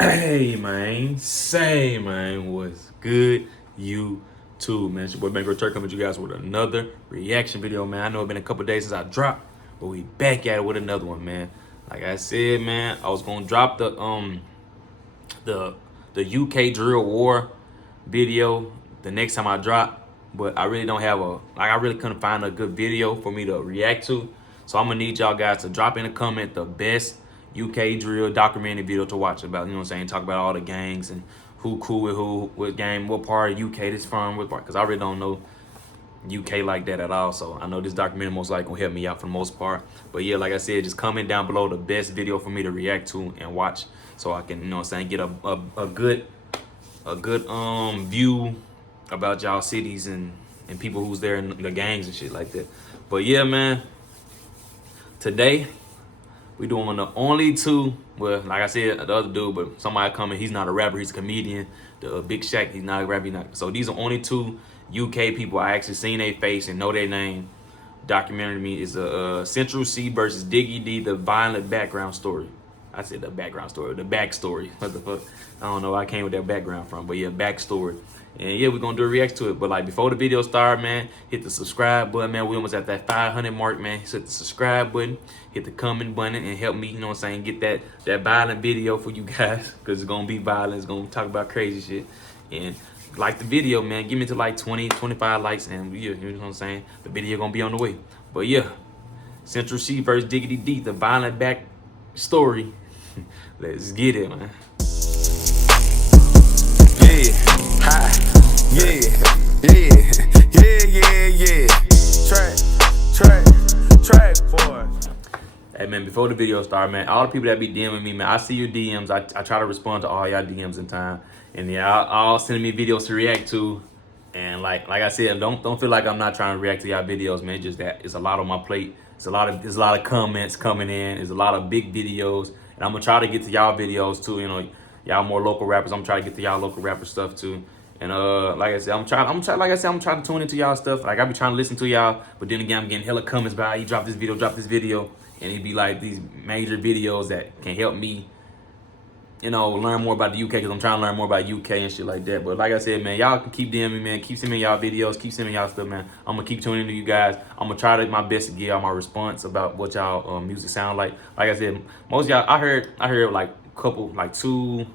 Hey man, say man, what's good? YouTube, man. It's your boy Bango Turk coming to you guys with another reaction video, man. I know it's been a couple days since I dropped, but we back at it with another one, man. Like I said, man, I was gonna drop the UK drill war video the next time I drop, but I really don't have I really couldn't find a good video for me to react to. So I'm gonna need y'all guys to drop in a comment the best UK drill documentary video to watch about, you know what I'm saying? Talk about all the gangs and who cool with who, what gang, what part of UK this from, what part, because I really don't know UK like that at all. So I know this documentary most likely will help me out for the most part. But yeah, like I said, just comment down below the best video for me to react to and watch so I can, you know what I'm saying, get a good view about y'all cities and people who's there in the gangs and shit like that. But yeah, man, today we doing the only two, well, like I said, the other dude, but somebody coming, he's not a rapper, he's a comedian. The Big Shaq, he's not a rapper, so these are only two UK people I actually seen their face and know their name. Documentary to me is a Central C versus Diggy D, the violent background story. I said the background story, the backstory. What the fuck? I don't know where I came with that background from, but yeah, backstory. And yeah, we're gonna do a react to it. But like before the video start, man, hit the subscribe button, man. We almost at that 500 mark, man. Hit the subscribe button, hit the comment button, and help me, you know what I'm saying, get that violent video for you guys. Cause it's gonna be violent, it's gonna talk about crazy shit. And like the video, man, give me to like 20, 25 likes, and yeah, you know what I'm saying? The video gonna be on the way. But yeah, Central C versus Diggity D, the violent back story. Let's get it, man. Yeah, hi, yeah, track, boy. Hey man, before the video start, man, all the people that be DMing me, man, I see your DMs. I try to respond to all y'all DMs in time, and yeah, all sending me videos to react to. And like I said, don't feel like I'm not trying to react to y'all videos, man. Just that it's a lot on my plate. There's a lot of comments coming in. There's a lot of big videos, and I'm gonna try to get to y'all videos too. You know, y'all more local rappers. I'm trying to get to y'all local rapper stuff too. And like I said, I'm trying to tune into y'all stuff. Like I be trying to listen to y'all, but then again, I'm getting hella comments about you drop this video, and it'd be like these major videos that can help me, you know, learn more about the UK, because I'm trying to learn more about UK and shit like that. But like I said, man, y'all can keep DMing me, man. Keep sending me y'all videos. Keep sending y'all stuff, man. I'm going to keep tuning into you guys. I'm going to try my best to give y'all my response about what y'all music sound like. Like I said, most of y'all, I heard like a couple, like two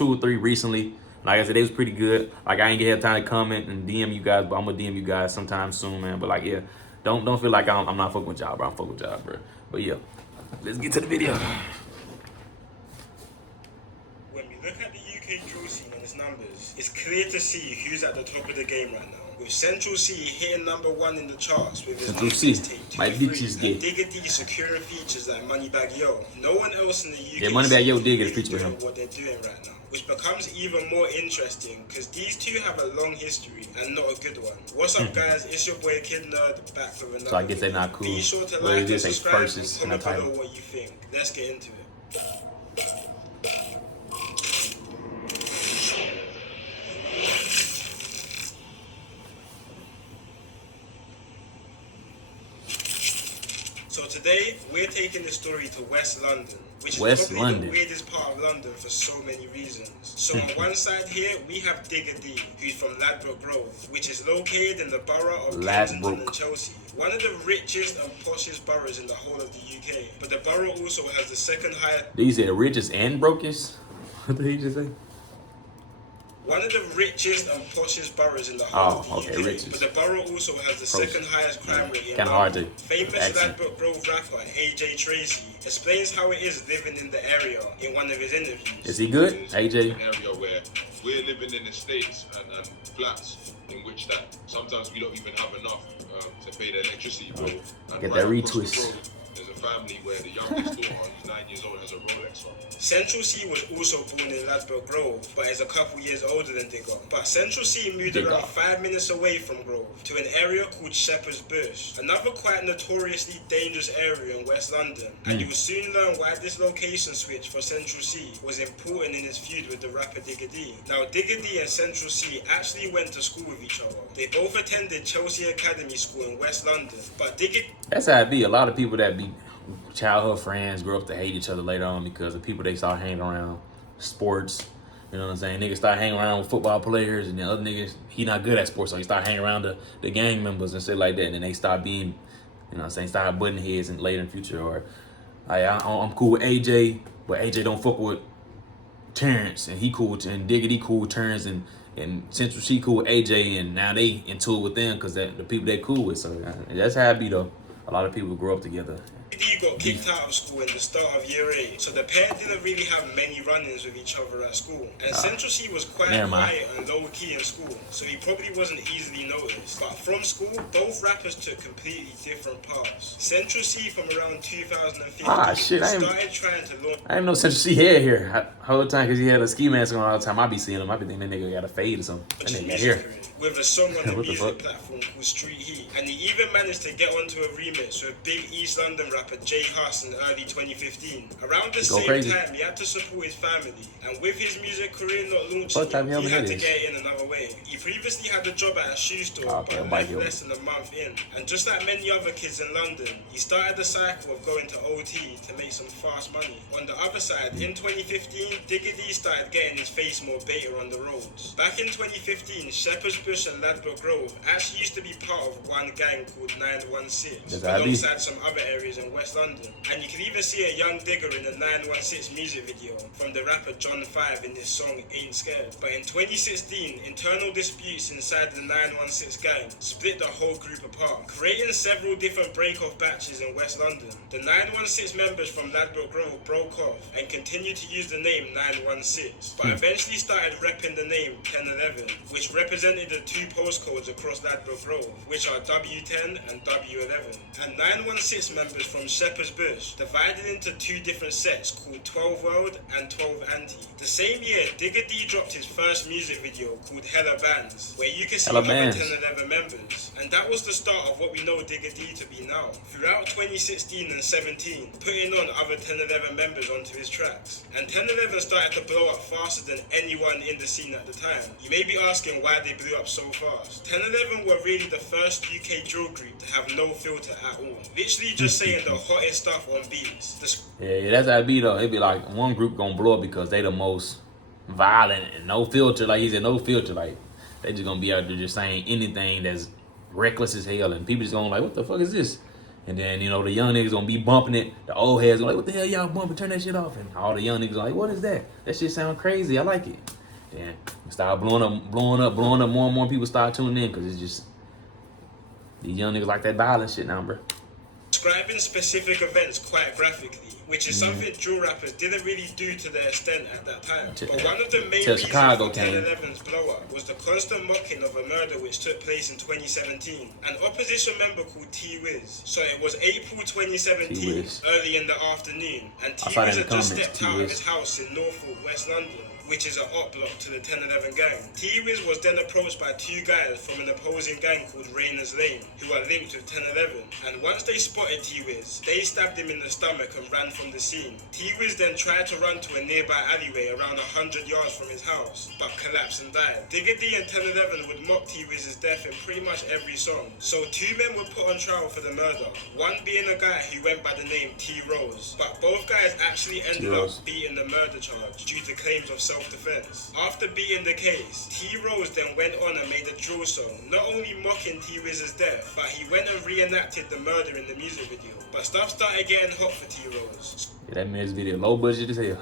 or three recently. Like I said, they was pretty good. Like I ain't get time to comment and DM you guys, but I'm going to DM you guys sometime soon, man. But like, yeah, don't feel like I'm not fucking with y'all, bro. I'm fucking with y'all, bro. But yeah, let's get to the video. When we look at the UK drill scene and its numbers, it's clear to see who's at the top of the game right now. With Central C hitting #1 in the charts with his Central new C, mixtape, my bitches and gay. Digga D securing features like Moneybag Yo. No one else in the UK Yeah, Moneybag Yo is did get a really feature with doing him. what they're doing right now, which becomes even more interesting because these two have a long history and not a good one. What's up, guys? It's your boy Kid Nerd back with another. So I guess they're not cool. Be sure to Well, like and say subscribe and versus in the comment title. below what you think. Let's get into it. So today, we're taking this story to West London, which is probably the weirdest part of London for so many reasons. So on one side here, we have Digga D, who's from Ladbroke Grove, which is located in the borough of Kensington and Chelsea, one of the richest and poshest boroughs in the whole of the UK. But the borough also has the second highest... Did you say the richest and brokest? What did he just say? One of the richest and poshest boroughs in the whole of the UK, richest. but the borough also has the second highest crime rate in Kinda hard to Famous Ladbroke Grove rapper AJ Tracy explains how it is living in the area in one of his interviews. Is he good, AJ? An area where we're living in estates and flats in which that sometimes we don't even have enough to pay the electricity bill. And Get right that across the retwist. road, there's a family where the youngest daughter, who's 9 years old, has a Rolex on. Central C was also born in Ladbroke Grove, but is a couple years older than Digga. But Central C moved around 5 minutes away from Grove to an area called Shepherd's Bush, another quite notoriously dangerous area in West London. And you will soon learn why this location switch for Central C was important in his feud with the rapper Digga D. Now, Digga D and Central C actually went to school with each other. They both attended Chelsea Academy School in West London, but Digga... That's how it be. A lot of people that be childhood friends grow up to hate each other later on because the people they saw hanging around sports. You know what I'm saying? Niggas start hanging around with football players, and the other niggas, he not good at sports, so he start hanging around the gang members and shit like that, and then they start being, you know what I'm saying, start butting heads in later in the future. Or I'm cool with AJ, but AJ don't fuck with Terrence, and he cool with, and Digga cool with Terrence, and Central C cool with AJ, and now they into it with them because the people they cool with. So that's how it be though. A lot of people grow up together. He got kicked out of school in the start of year 8, so the pair didn't really have many run-ins with each other at school. And Central C was quite quiet and low-key in school, so he probably wasn't easily noticed. But from school, both rappers took completely different paths. Central C from around 2015 started trying to launch... I didn't know Central C had here whole time because he had a ski mask on all the time. I be seeing him. I be thinking that nigga got a fade or something. That nigga got here. With a song on the music platform called Street Heat, and he even managed to get onto a remix with big East London rapper Jay Huss in early 2015. Around the same time, he had to support his family, and with his music career not launching, he had to get in another way. He previously had a job at a shoe store, but left less than a month in. And just like many other kids in London, he started the cycle of going to OT to make some fast money. On the other side, in 2015, Digga D started getting his face more beta on the roads. Back in 2015, Shepherd's Bush and Ladbroke Grove actually used to be part of one gang called 916, alongside some other areas in West London. And you can even see a young Digga in the 916 music video from the rapper John 5 in this song Ain't Scared. But in 2016, internal disputes inside the 916 gang split the whole group apart, creating several different break-off batches in West London. The 916 members from Ladbroke Grove broke off and continued to use the name 916, but eventually started repping the name 1011, which represented the two postcodes across Ladbroke Grove, which are W10 and W11. And 916 members from Shepherd's Bush divided into two different sets called 12 World and 12 Anti. The same year, Digga D dropped his first music video called Hella Bands, where you can see other 1011 members. And that was the start of what we know Digga D to be now. Throughout 2016 and 17, putting on other 1011 members onto his tracks. And 1011 started to blow up faster than anyone in the scene at the time. You may be asking why they blew up so fast. 1011 were really the first UK drill group to have no filter at all. Literally just saying the hottest stuff on beats. Yeah, that's how it be though. It be like one group gonna blow up because they the most violent and no filter. Like he said, no filter. Like they just gonna be out there just saying anything that's reckless as hell, and people just gonna like, what the fuck is this? And then, you know, the young niggas gonna be bumping it. The old heads gonna like, what the hell y'all bumping? Turn that shit off. And all the young niggas are like, what is that? That shit sound crazy. I like it. Then start blowing up. More and more people start tuning in because it's just these young niggas like that violent shit now, bro. Describing specific events quite graphically, which is something drill rappers didn't really do to their extent at that time. But one of the main reasons for 1011's blow up was the constant mocking of a murder which took place in 2017. An opposition member called T-Wiz. So it was April 2017, early in the afternoon, and T-Wiz had just stepped out of his house in Norfolk, West London, which is an op block to the 1011 gang. T-Wiz was then approached by two guys from an opposing gang called Rayners Lane, who are linked with 1011. And once they spotted T-Wiz, they stabbed him in the stomach and ran from the scene. T-Wiz then tried to run to a nearby alleyway around 100 yards from his house, but collapsed and died. Digga D and 1011 would mock T-Wiz's death in pretty much every song. So two men were put on trial for the murder, one being a guy who went by the name T-Rose. But both guys actually ended up beating the murder charge due to claims of self-defense. After beating the case, T-Rose then went on and made a drill song, not only mocking T-Wiz's death, but he went and reenacted the murder in the music video. But stuff started getting hot for T-Rose. Yeah, that man's video low budget as hell.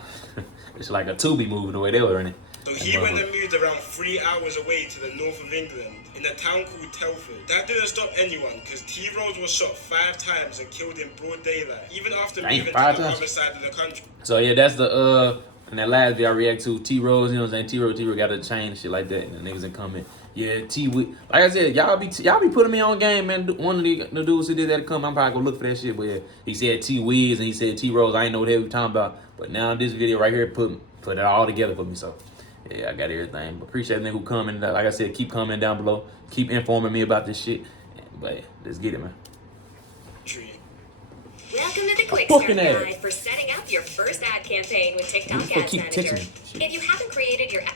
It's like a Tubi movie the way they were in it. So he went and moved around 3 hours away to the north of England, in a town called Telford. That didn't stop anyone, because T-Rose was shot 5 times and killed in broad daylight, even after moving to the other side of the country. So yeah, that's the in that last video I react to T-Rose, you know what I'm saying? T-Rose got a chain and shit like that, and the niggas in comment. Yeah, like I said, y'all be putting me on game, man. One of the dudes who did that come, I'm probably gonna look for that shit. But yeah, he said T-Wiz and he said T-Rose. I ain't know what the hell we talking about. But now this video right here put it all together for me. So yeah, I got everything. But appreciate them who comment. Like I said, keep commenting down below. Keep informing me about this shit. But yeah, let's get it, man. Welcome to the Quick Start Guide for setting up your first ad campaign with TikTok Ads Manager. If you haven't created your ad...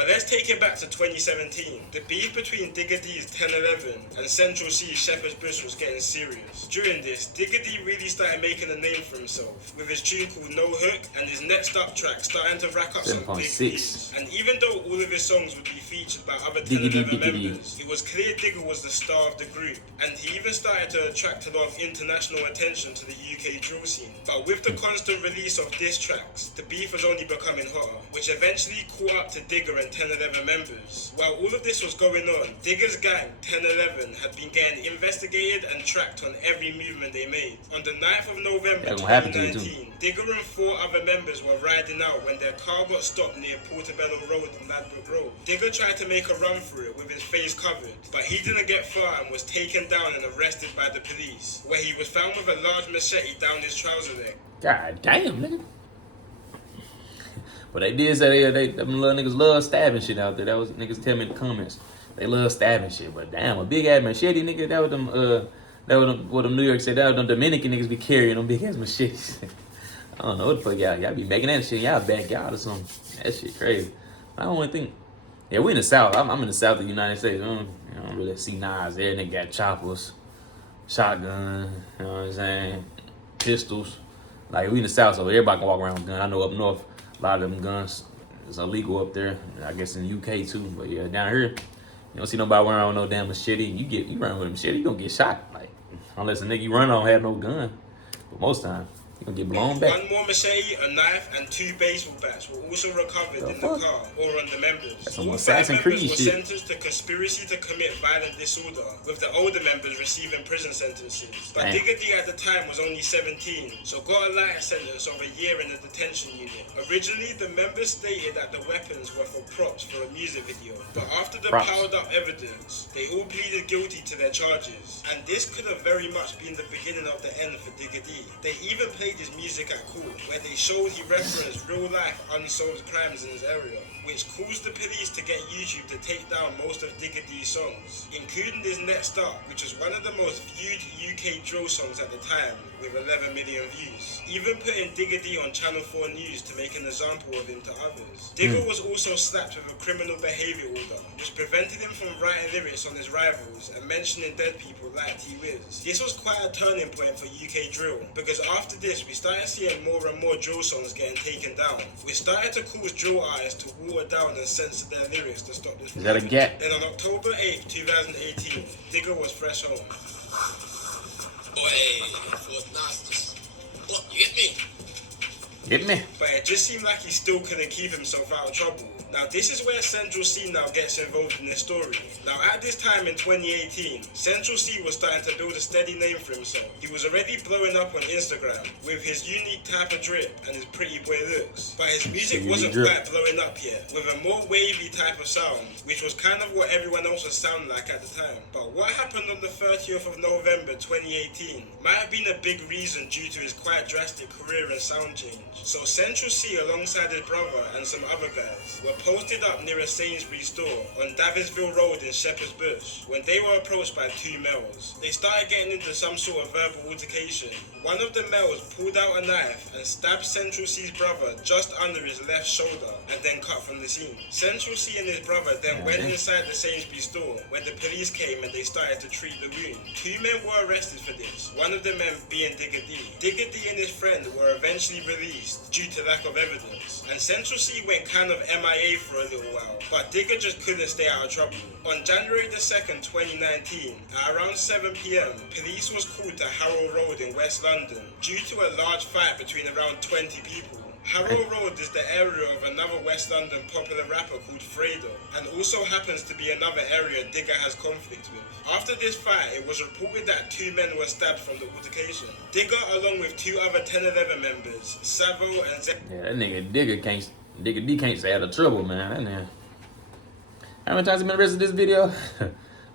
But let's take it back to 2017. The beef between Digga D's 1011 and Central C's Shepherd's Bush was getting serious. During this, Digga D really started making a name for himself, with his tune called No Hook and his next up track starting to rack up some big 7.6. views. And even though all of his songs would be featured by other 1011 members, it was clear Digga was the star of the group, and he even started to attract a lot of international attention to the UK drill scene. But with the constant release of diss tracks, the beef was only becoming hotter, which eventually caught up to Digga and 1011 members. While all of this was going on, Digga's gang, 1011, had been getting investigated and tracked on every movement they made. On the 9th of November 2019, Digga and 4 other members were riding out when their car got stopped near Portobello Road in Ladbroke Road. Digga tried to make a run through it with his face covered, but he didn't get far and was taken down and arrested by the police, where he was found with a large machete down his trouser leg. God damn, nigga. But they did say them little niggas love stabbing shit out there. That was niggas tell me in the comments. They love stabbing shit. But damn, a big ass machete, nigga. That was them. That was them, what them New York said. That was them Dominican niggas be carrying them big ass machetes. I don't know what the fuck y'all be making that shit in y'all backyard or something. That shit crazy. I don't really think. Yeah, we in the South. I'm in the South of the United States. I don't really see knives there. Nigga got choppers, shotgun. You know what I'm saying? Pistols. Like we in the South, so everybody can walk around with a gun. I know up north, a lot of them guns is illegal up there. I guess in the UK too. But yeah, down here, you don't see nobody wearing around no damn machete. You run with a machete, you gonna get shot. Like unless a nigga you run on have no gun. But most time, you gonna get blown back. One more machete, a knife, and 2 baseball bats were also recovered in the car or on the members. That's some All 5 Assassin's Creed members were shit. sentenced to conspiracy to commit violent disorder, with the older members receiving prison sentences. But Damn. Digga D at the time was only 17, so got a lighter sentence of a year in a detention unit. Originally, the members stated that the weapons were for props for a music video, but after the piled up evidence, they all pleaded guilty to their charges. And this could have very much been the beginning of the end for Digga D. They even played his music at court, where they showed he referenced real-life unsolved crimes in his area, which caused the police to get YouTube to take down most of Digga D's songs, including his Next Up, which was one of the most viewed UK drill songs at the time, with 11 million views, even putting Digga D on Channel 4 News to make an example of him to others. Digga was also slapped with a criminal behaviour order, which prevented him from writing lyrics on his rivals and mentioning dead people like T-Wiz. This was quite a turning point for UK drill, because after this we started seeing more and more drill songs getting taken down, which started to cause drill artists to water down and censor their lyrics to stop this. Is that a gap? Then on October 8th, 2018, Digga was fresh home. Boy, fourth nasty. What, you get me? Get me. But it just seemed like he still couldn't keep himself out of trouble. Now this is where Central C now gets involved in this story. Now at this time in 2018, Central C was starting to build a steady name for himself. He was already blowing up on Instagram with his unique type of drip and his pretty boy looks. But his music wasn't quite blowing up yet, with a more wavy type of sound, which was kind of what everyone else was sounding like at the time. But what happened on the 30th of November 2018 might have been a big reason due to his quite drastic career and sound change. So Central C alongside his brother and some other guys were posted up near a Sainsbury's store on Davisville Road in Shepherd's Bush when they were approached by 2 males. They started getting into some sort of verbal altercation. One of the males pulled out a knife and stabbed Central C's brother just under his left shoulder and then cut from the scene. Central C and his brother then went inside the Sainsbury's store where the police came and they started to treat the wound. 2 men were arrested for this, one of the men being Digga D. Digga D and his friend were eventually released due to lack of evidence, and Central C went kind of MIA for a little while, but Digga just couldn't stay out of trouble. On January the 2nd, 2019, at around 7 PM, police was called to Harrow Road in West London due to a large fight between around 20 people. Harrow Road is the area of another West London popular rapper called Fredo, and also happens to be another area Digga has conflict with. After this fight, it was reported that 2 men were stabbed from the altercation. Digga, along with 2 other 1011 members, Savo and Zed. Yeah, that nigga Digga D can't stay out of trouble, man. That nigga. How many times have been arrested this video?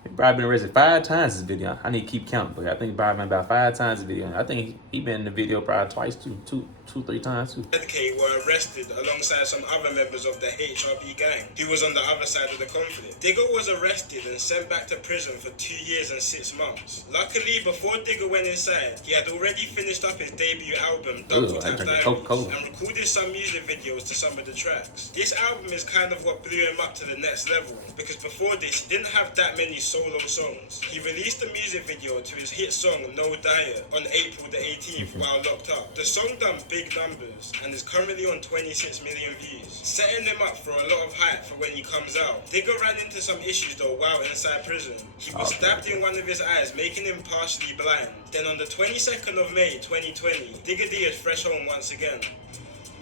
He probably been arrested 5 times this video. I need to keep counting, but I think he probably been about 5 times this video. I think he been in the video probably twice too, 3 times too. Were arrested alongside some other members of the HRB gang who was on the other side of the conflict. Digga was arrested and sent back to prison for 2 years and 6 months. Luckily, before Digga went inside, he had already finished up his debut album, Double Tap Diaries, and recorded some music videos to some of the tracks. This album is kind of what blew him up to the next level, because before this, he didn't have that many solo songs. He released a music video to his hit song No Diet on April the 18th while locked up. The song done big numbers and is currently on 26 million views, setting him up for a lot of hype for when he comes out. Digga ran into some issues though while inside prison. He was stabbed in one of his eyes, making him partially blind. Then on the 22nd of May 2020, Digga D is fresh home once again.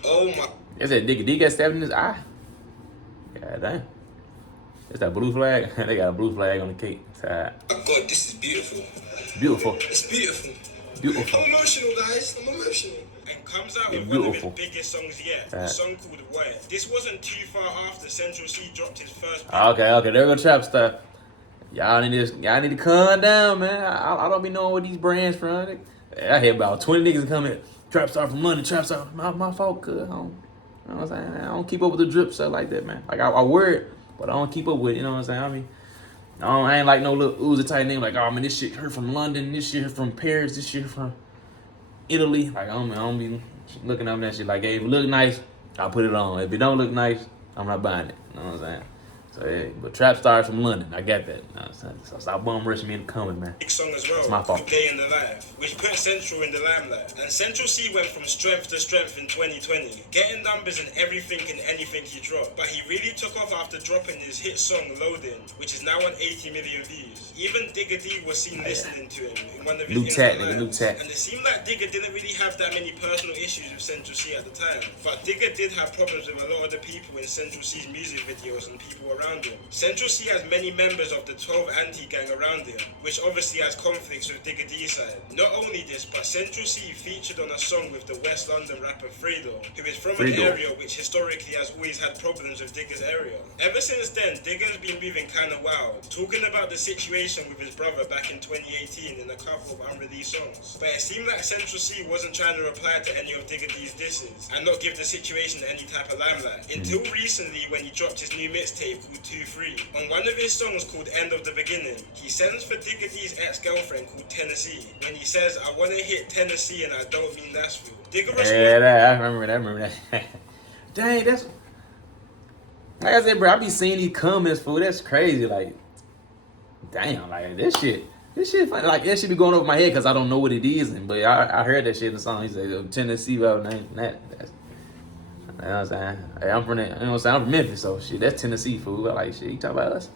Oh my. Is that Digga D got stabbed in his eye? God damn. It's that blue flag. They got a blue flag on the cake side. Oh God, this is beautiful. Beautiful. It's beautiful. Beautiful. I'm emotional, guys. I'm emotional. And comes out with one of his biggest songs yet, a song called Wet. This wasn't too far after Central C dropped his first. Okay, there go trap stuff. Y'all need to calm down, man. I don't be knowing where these brands from. I hear about 20 niggas coming. Trap star from London. Trap star. My fault, cuz. You know what I'm saying? I don't keep up with the drip stuff like that, man. Like I wear it, but I don't keep up with it. You know what I'm saying? I mean, I ain't like no little Uzi type name. Like, oh man, this shit here from London. This shit here from Paris. This shit from Italy. Like I don't be looking up that shit. Like, hey, if it look nice, I'll put it on. If it don't look nice, I'm not buying it. You know what I'm saying? So yeah, but trap stars from London, I got that. You know what I'm saying? So stop bum rushing me in the comment, man. Big song as well. It's my fault. Day in the Life, which put Central in the limelight. And Central C went from strength to strength in 2020, getting numbers in everything and anything he dropped. But he really took off after dropping his hit song Loading, which is now on 80 million views. Even Digga D was seen listening to him in one of his new tech. And it seemed like Digga didn't really have that many personal issues with Central C at the time. But Digga did have problems with a lot of the people in Central C's music videos and people around him. Central C has many members of the 12 anti-gang around him, which obviously has conflicts with Digga D's side. Not only this, but Central C featured on a song with the West London rapper Fredo, who is from an area which historically has always had problems with Digga's area. Ever since then, Digga has been moving kinda wild, talking about the situation with his brother back in 2018 in a couple of unreleased songs. But it seemed like Central C wasn't trying to reply to any of Digga D's disses, and not give the situation any type of limelight. Until recently when he dropped his new mixtape called 2-3. On one of his songs called End of the Beginning, he sends for Digga D's ex-girlfriend called Tennessee, when he says, I wanna hit Tennessee and I don't mean Nashville. Digga responds. Yeah, I remember that. Dang, that's... Like I said, bro, I be seeing these comments, fool. That's crazy. Like, damn, like, this shit funny. Like, that shit be going over my head because I don't know what it is. But I heard that shit in the song. He said, Tennessee, well, name that. You know what I'm saying? Hey, I'm from Memphis, so shit, that's Tennessee, fool. Like, shit, you talking about us?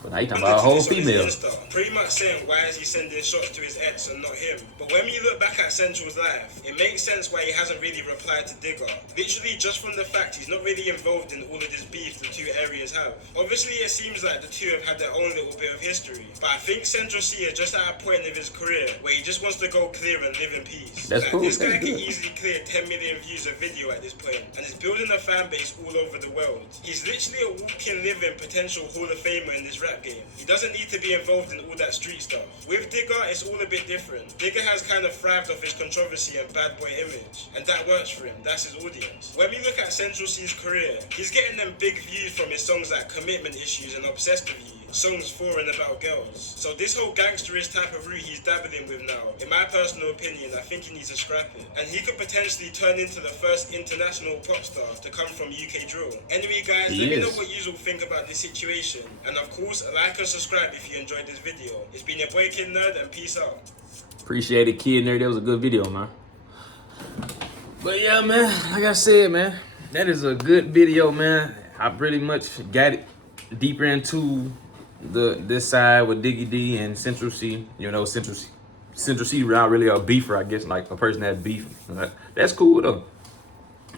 But now you talking about a whole female. Pretty much saying, why is he sending shots to his ex and not him? But when we look back at Central's life, it makes sense why he hasn't really replied to Digga. Literally just from the fact he's not really involved in all of this beef the two areas have. Obviously it seems like the two have had their own little bit of history, but I think Central C is just at a point of his career where he just wants to go clear and live in peace. That's cool. This guy can easily clear 10 million views of video at this point, and is building a fan base all over the world. He's literally a walking, living potential Hall of Famer in this rap game. He doesn't need to be involved in all that street stuff. With Digga, it's all a bit different. Digga has kind of thrived off his controversy and bad boy image, and that works for him. That's his audience. When we look at Central C's career, he's getting them big views from his songs like Commitment Issues and Obsessed With You, songs for and about girls. So this whole gangsterish type of route he's dabbling with now, in my personal opinion, I think he needs to scrap it. And he could potentially turn into the first international pop star to come from UK drill. Anyway guys, let me know what you all think about this situation. And of course, like and subscribe if you enjoyed this video. It's been your boy Kid Nerd, and peace out. Appreciate it, Kid Nerd. That was a good video, man. But yeah, man, like I said, man, that is a good video, man. I pretty much got it deeper into this side with Digga D and Central C. You know, Central C not really a beefer, I guess, like a person that beef. That's cool though.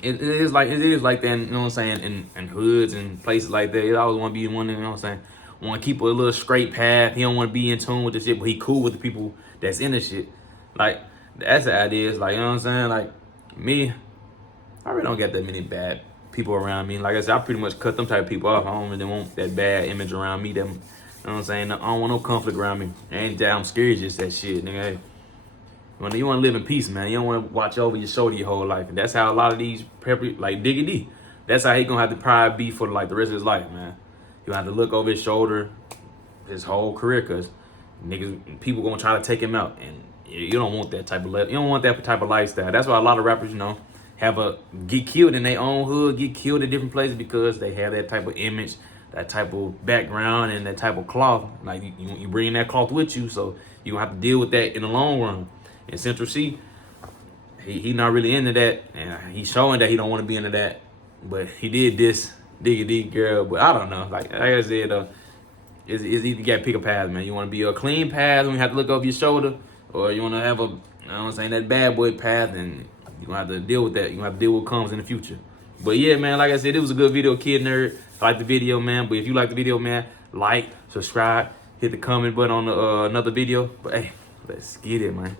It is like that, you know what I'm saying, in hoods and places like that. He always want to be one, you know what I'm saying, want to keep a little straight path. He don't want to be in tune with the shit, but he cool with the people that's in the shit. Like, that's the idea. Is like, you know what I'm saying, like me, I really don't get that many bad people around me. Like I said, I pretty much cut them type of people off. I don't really want that bad image around me. Them know what I'm saying? I don't want no conflict around me. Ain't that I'm scared, just that shit, nigga. Hey, you want to live in peace, man. You don't want to watch over your shoulder your whole life. And that's how a lot of these pepper, like Digga D, that's how he gonna have to probably be for like the rest of his life, man. You have to look over his shoulder his whole career, cause niggas, people gonna try to take him out, and you don't want that type of you don't want that type of lifestyle. That's why a lot of rappers, have get killed in their own hood, get killed in different places because they have that type of image, that type of background, and that type of cloth. Like you bring that cloth with you, so you gonna have to deal with that in the long run. And Central C, he not really into that, and he's showing that he don't want to be into that. But he did this Digga D girl, but I don't know. Like I said, is either got to pick a path, man. You want to be a clean path when you have to look over your shoulder, or you want to have that bad boy path, and you gonna have to deal with that. You gonna have to deal with what comes in the future. But yeah, man, like I said, it was a good video, Kid Nerd. I like the video, man. But if you like the video, man, like, subscribe, hit the comment button on another video. But hey, let's get it, man.